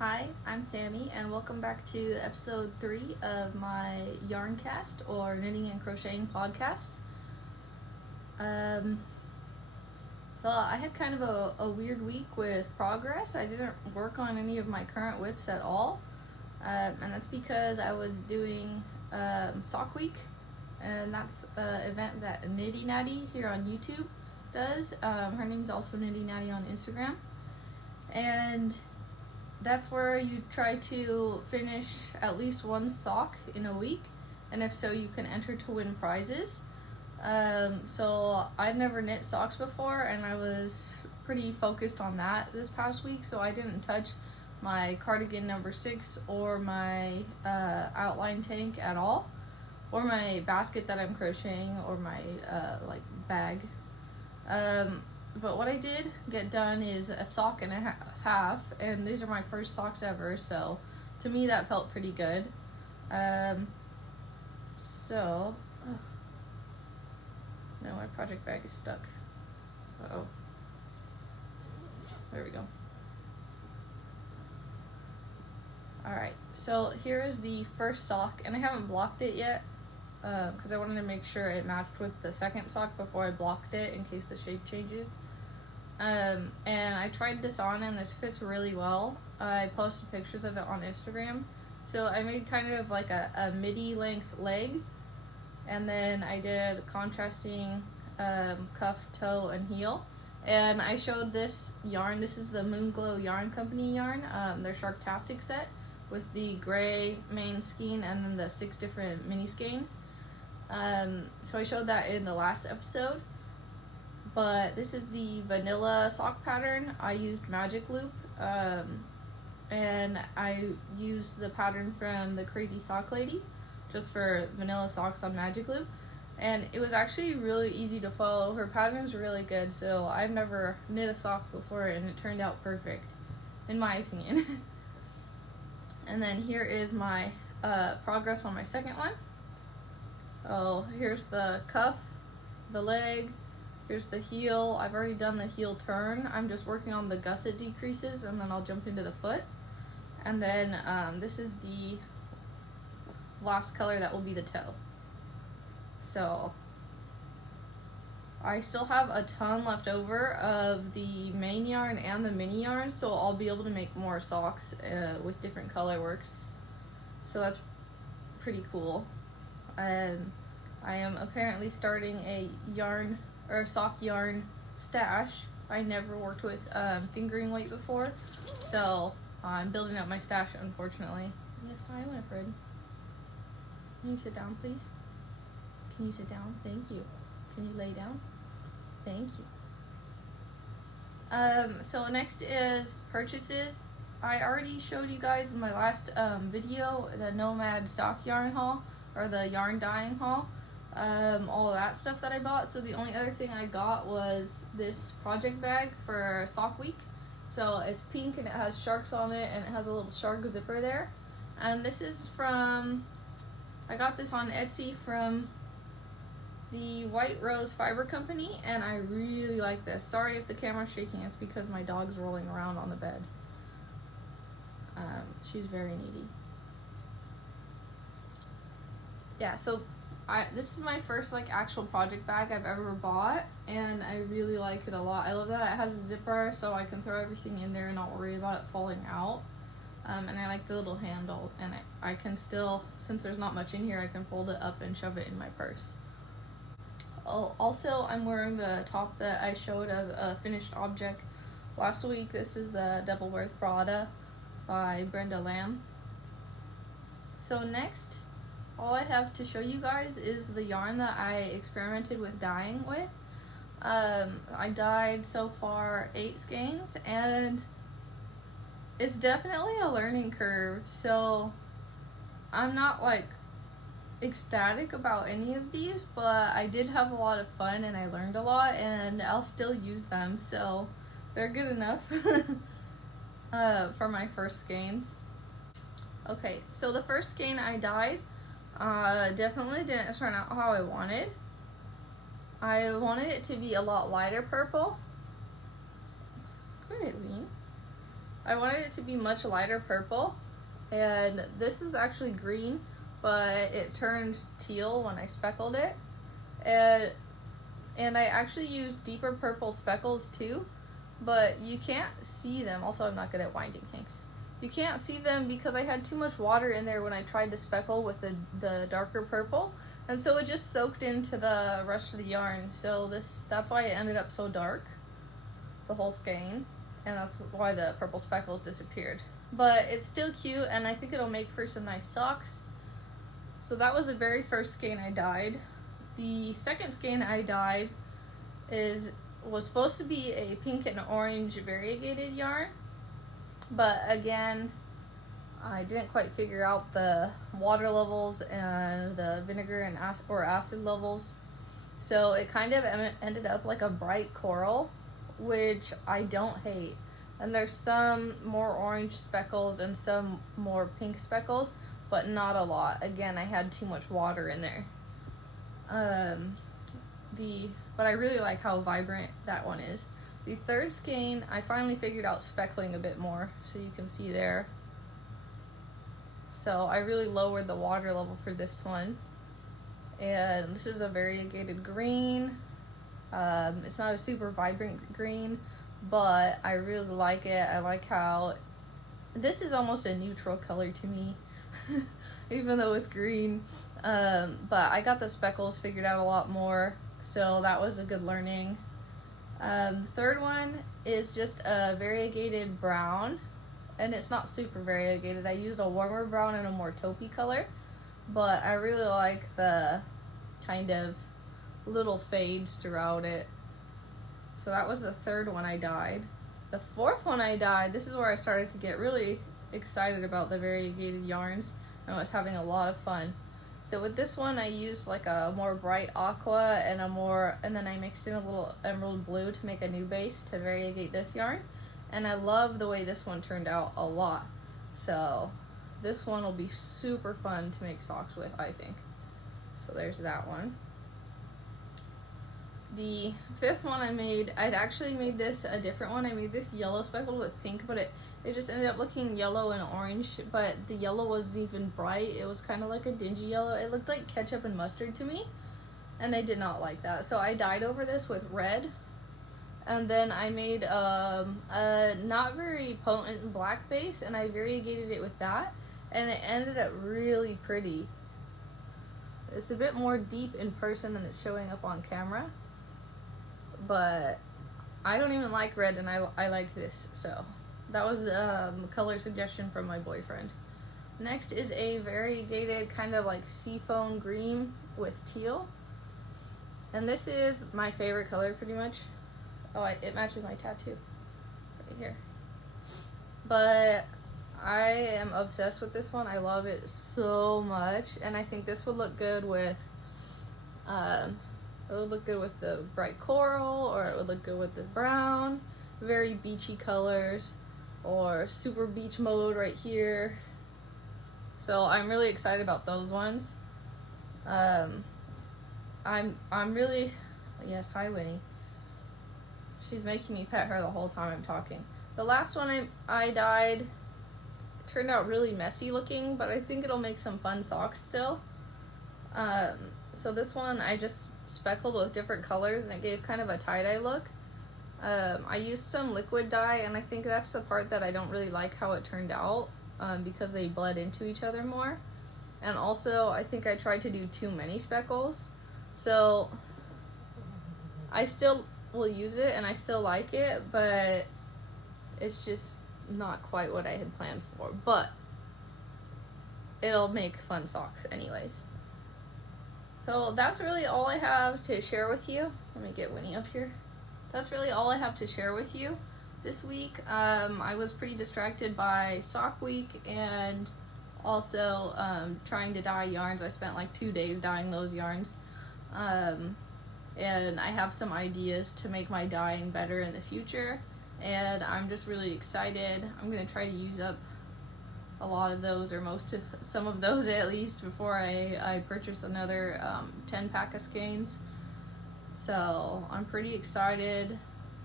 Hi, I'm Sammy, and welcome back to episode 3 of my Yarncast, or Knitting and Crocheting Podcast. So I had kind of a weird week with progress. I didn't work on any of my current whips at all, and that's because I was doing Sock Week, and that's an event that Nitty Natty here on YouTube does. Her name's also Nitty Natty on Instagram, and that's where you try to finish at least one sock in a week, and if so, you can enter to win prizes. So I'd never knit socks before, and I was pretty focused on that this past week, so I didn't touch my cardigan number 6 or my outline tank at all, or my basket that I'm crocheting, or my bag. But what I did get done is a sock and a half, and these are my first socks ever, so to me that felt pretty good. No, my project bag is stuck. Uh-oh. There we go. Alright, so here is the first sock, and I haven't blocked it yet, because I wanted to make sure it matched with the second sock before I blocked it in case the shape changes. And I tried this on, and this fits really well. I posted pictures of it on Instagram. So I made kind of like a midi length leg, and then I did contrasting cuff, toe, and heel. And I showed this yarn. This is the Moonglow Yarn Company yarn, their Sharktastic set with the gray main skein and then the 6 different mini skeins. So I showed that in the last episode. But this is the vanilla sock pattern. I used Magic Loop, and I used the pattern from the Crazy Sock Lady just for vanilla socks on Magic Loop, and it was actually really easy to follow. Her pattern is really good, so I've never knit a sock before, and it turned out perfect in my opinion. And then here is my progress on my second one. Oh, here's the cuff, the leg. Here's the heel. I've already done the heel turn. I'm just working on the gusset decreases, and then I'll jump into the foot. And then this is the last color that will be the toe. So I still have a ton left over of the main yarn and the mini yarn, so I'll be able to make more socks with different color works. So that's pretty cool. And I am apparently starting a sock yarn stash. I never worked with fingering weight before, so I'm building up my stash, unfortunately. Yes, hi Winifred. Can you sit down, please? Can you sit down? Thank you. Can you lay down? Thank you. So next is purchases. I already showed you guys in my last video the Nomad sock yarn haul, or the yarn dyeing haul. All of that stuff that I bought. So the only other thing I got was this project bag for Sock Week. So it's pink and it has sharks on it, and it has a little shark zipper there. And this is I got this on Etsy from the White Rose Fiber Company, and I really like this. Sorry if the camera's shaking, it's because my dog's rolling around on the bed. She's very needy. Yeah, so this is my first actual project bag I've ever bought, and I really like it a lot. I love that it has a zipper, so I can throw everything in there and not worry about it falling out. And I like the little handle, and I can still, since there's not much in here, I can fold it up and shove it in my purse. Oh, also, I'm wearing the top that I showed as a finished object last week. This is the Devil Wears Prada by Brenda Lamb. So next, all I have to show you guys is the yarn that I experimented with dyeing with. I dyed so far 8 skeins, and it's definitely a learning curve. So I'm not ecstatic about any of these, but I did have a lot of fun and I learned a lot, and I'll still use them, so they're good enough for my first skeins. Okay, so the first skein I dyed definitely didn't turn out how I wanted. I wanted it to be a lot lighter purple. Good, Ween. I wanted it to be much lighter purple, and this is actually green, but it turned teal when I speckled it. And I actually used deeper purple speckles too, but you can't see them. Also, I'm not good at winding hanks. You can't see them because I had too much water in there when I tried to speckle with the darker purple, and so it just soaked into the rest of the yarn. So that's why it ended up so dark, the whole skein, and that's why the purple speckles disappeared. But it's still cute, and I think it'll make for some nice socks. So that was the very first skein I dyed. The second skein I dyed was supposed to be a pink and orange variegated yarn, but again, I didn't quite figure out the water levels and the vinegar and acid levels, so it kind of ended up like a bright coral, which I don't hate. And there's some more orange speckles and some more pink speckles, but not a lot. Again, I had too much water in there. But I really like how vibrant that one is. The third skein, I finally figured out speckling a bit more, so you can see there. So I really lowered the water level for this one. And this is a variegated green. It's not a super vibrant green, but I really like it. I like how this is almost a neutral color to me, even though it's green. But I got the speckles figured out a lot more, so that was a good learning. The third one is just a variegated brown, and it's not super variegated. I used a warmer brown and a more taupey color, but I really like the kind of little fades throughout it. So that was the third one I dyed. The fourth one I dyed, this is where I started to get really excited about the variegated yarns, and I was having a lot of fun. So with this one, I used like a more bright aqua and then I mixed in a little emerald blue to make a new base to variegate this yarn. And I love the way this one turned out a lot. So this one will be super fun to make socks with, I think. So there's that one. The fifth one I'd actually made this a different one. I made this yellow speckled with pink, but it just ended up looking yellow and orange, but the yellow wasn't even bright. It was kind of like a dingy yellow. It looked like ketchup and mustard to me, and I did not like that. So I dyed over this with red, and then I made a not very potent black base, and I variegated it with that, and it ended up really pretty. It's a bit more deep in person than it's showing up on camera, but I don't even like red, and I like this, so that was a color suggestion from my boyfriend. Next is a variegated kind of like seafoam green with teal, and this is my favorite color pretty much. Oh, it matches my tattoo right here. But I am obsessed with this one. I love it so much, and I think this would look good with the bright coral, or it would look good with the brown. Very beachy colors, or super beach mode right here. So I'm really excited about those ones. I'm really, yes, hi Winnie. She's making me pet her the whole time I'm talking. The last one I dyed turned out really messy looking, but I think it'll make some fun socks still. So this one I just speckled with different colors, and it gave kind of a tie-dye look. I used some liquid dye, and I think that's the part that I don't really like how it turned out, because they bled into each other more. And also, I think I tried to do too many speckles. So I still will use it, and I still like it, but it's just not quite what I had planned for. But it'll make fun socks anyways. So that's really all I have to share with you. Let me get Winnie up here. That's really all I have to share with you this week. I was pretty distracted by sock week, and also trying to dye yarns. I spent like 2 days dyeing those yarns. And I have some ideas to make my dyeing better in the future, and I'm just really excited. I'm going to try to use up a lot of those, or some of those at least, before I purchase another 10 pack of skeins. So I'm pretty excited,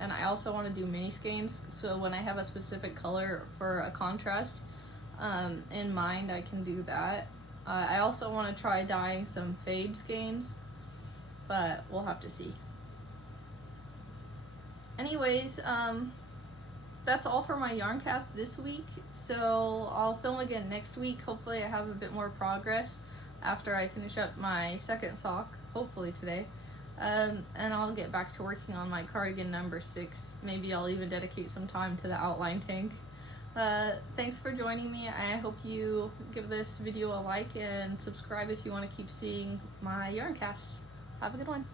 and I also want to do mini skeins, so when I have a specific color for a contrast in mind, I can do that. I also want to try dyeing some fade skeins, but we'll have to see. Anyways, that's all for my Yarncast this week, so I'll film again next week. Hopefully I have a bit more progress after I finish up my second sock, hopefully today. And I'll get back to working on my cardigan number 6. Maybe I'll even dedicate some time to the outline tank. Thanks for joining me. I hope you give this video a like and subscribe if you want to keep seeing my Yarncasts. Have a good one.